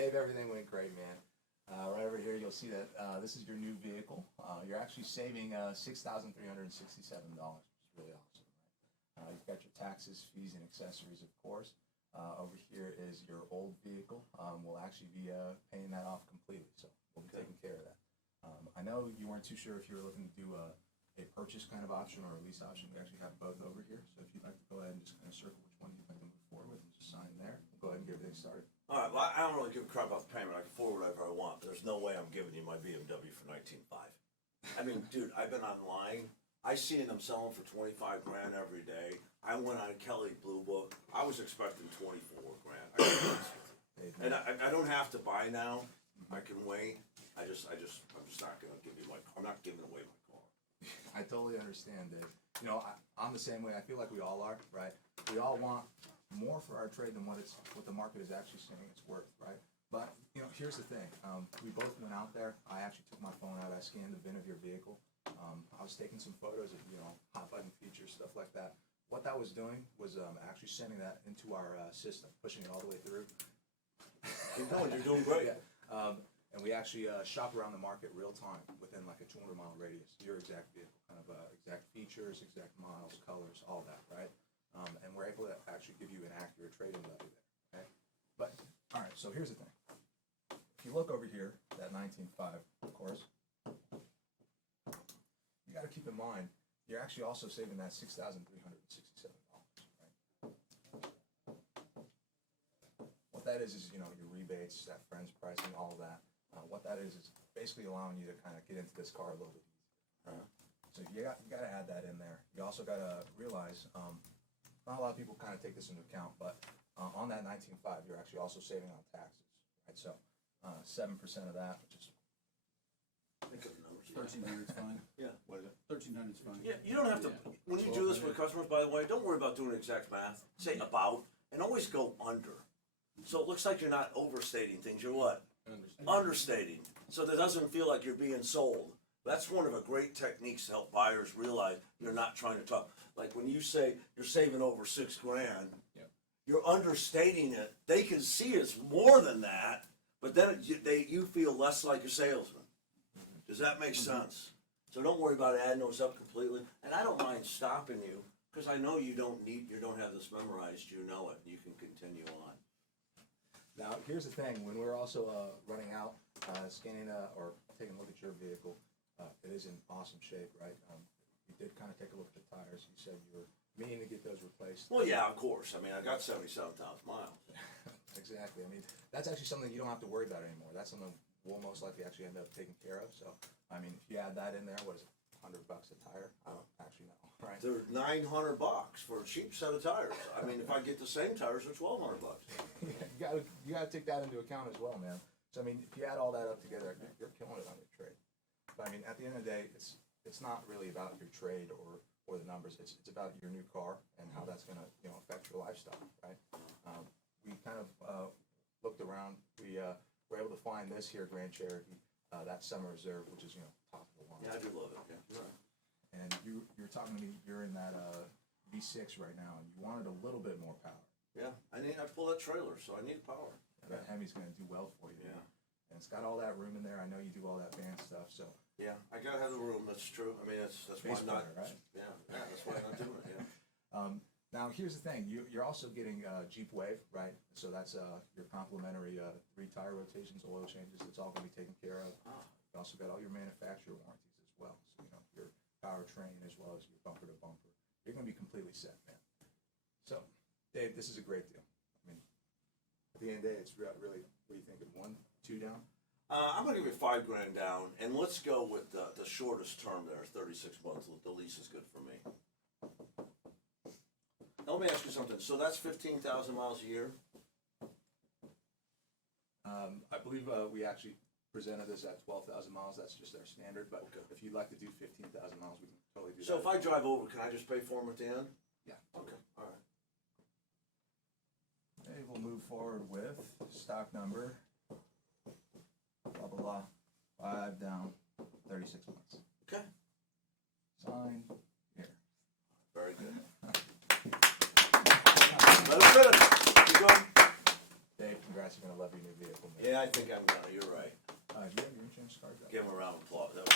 Dave, everything went great, man. Right over here, you'll see that this is your new vehicle. You're actually saving $6,367, which is really awesome. Right? You've got your taxes, fees, and accessories, of course. Over here is your old vehicle. We'll actually be paying that off completely, so we'll be taking care of that. I know you weren't too sure if you were looking to do a purchase kind of option or a lease option. We actually have both over here, so if you'd like to go ahead and just kind of circle which one you'd like to move forward with and just sign there, we'll go ahead and get everything started. All right, well, I don't really give a crap about the payment. I can forward whatever I want. There's no way I'm giving you my BMW for $19,500. I mean, dude, I've been online. I seen them selling for $25 grand every day. I went on Kelly Blue Book. I was expecting $24 grand. And I don't have to buy now. I can wait. I'm just not gonna give you I'm not giving away my car. I totally understand, Dave. You know, I'm the same way. I feel like we all are, right? We all want more for our trade than what the market is actually saying it's worth, right? But, you know, here's the thing. We both went out there. I actually took my phone out. I scanned the VIN of your vehicle. I was taking some photos of, you know, hot button features, stuff like that. What that was doing was actually sending that into our system, pushing it all the way through. Keep going, you're doing great. Yeah. And we actually shop around the market real time within like a 200-mile radius. Your exact vehicle, kind of exact features, exact models, colors, all that, right? And we're able to actually give you an accurate trade-in value there, okay? But, all right, so here's the thing. If you look over here, that 19.5, of course, you got to keep in mind, you're actually also saving that $6,367, right? What that is, you know, your rebates, that friends pricing, all of that. What that is basically allowing you to kind of get into this car a little bit easier. So you got to add that in there. You also got to realize, not a lot of people kind of take this into account, but on that 19.5, you're actually also saving on taxes, right? So 7% of that, which is Think of the numbers. 1,300 is fine. Yeah, what is it? 1,300 is fine. Yeah, you don't have to, when you do this with customers, by the way, don't worry about doing exact math. Say about, and always go under. So it looks like you're not overstating things. You're what? Understating. So that doesn't feel like you're being sold. That's one of the great techniques to help buyers realize you're not trying to talk. Like when you say you're saving over $6 grand, you're understating it. They can see it's more than that, but then you feel less like a salesman. Does that make sense? So don't worry about adding those up completely. And I don't mind stopping you because I know you don't have this memorized. You know it. You can continue on. Now, here's the thing. When we're also running out, scanning or taking a look at your vehicle, it is in awesome shape, right? You did kind of take a look at the tires. You said you were meaning to get those replaced. Well, yeah, of course. I mean, I got 77,000 miles. Exactly. I mean, that's actually something you don't have to worry about anymore. That's something we'll most likely actually end up taking care of. So, I mean, if you add that in there, what is it, $100 a tire? I don't actually know, right? They're $900 for a cheap set of tires. I mean, if I get the same tires, they're $1,200. You gotta take that into account as well, man. So I mean, if you add all that up together, you're killing it on your trade. But I mean, at the end of the day, it's not really about your trade or the numbers. It's about your new car and how that's gonna affect your lifestyle, right? We kind of looked around. We were able to find this here Grand Cherokee, that Summer Reserve, which is top of the line. Yeah, I do love it. Yeah. And you're talking to me. You're in that V6 right now, and you wanted a little bit more power. Yeah, I pull that trailer, so I need power. That Hemi's going to do well for you. Yeah. And it's got all that room in there. I know you do all that advanced stuff, so. Yeah, I gotta have the room. That's true. I mean, that's why I'm not. Right? Yeah, that's why I'm not doing it. Yeah. Now here's the thing. You're also getting Jeep Wave, right? So that's your complimentary 3 tire rotations, oil changes. It's all going to be taken care of. You also got all your manufacturer warranties as well. So your powertrain as well as your bumper to bumper. You're going to be completely set, man. So. Dave, this is a great deal. I mean, at the end of the day, it's really, what are you thinking, 1, 2 down? I'm going to give you $5 grand down, and let's go with the shortest term there, 36 months. The lease is good for me. Now, let me ask you something. So that's 15,000 miles a year? I believe we actually presented this at 12,000 miles. That's just our standard, but if you'd like to do 15,000 miles, we can totally do that. So if I drive over, can I just pay for them at the end? Yeah. Okay, all right. Okay, we'll move forward with stock number, blah, blah, blah, 5 down, 36 months. Okay. Sign here. Very good. Let us finish. Keep going. Dave, congrats. guys are gonna love your new vehicle, man. Yeah, I think I'm gonna, you're right. Do you have your insurance card? Give him a round of applause. That